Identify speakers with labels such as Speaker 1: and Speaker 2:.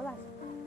Speaker 1: 말 랐.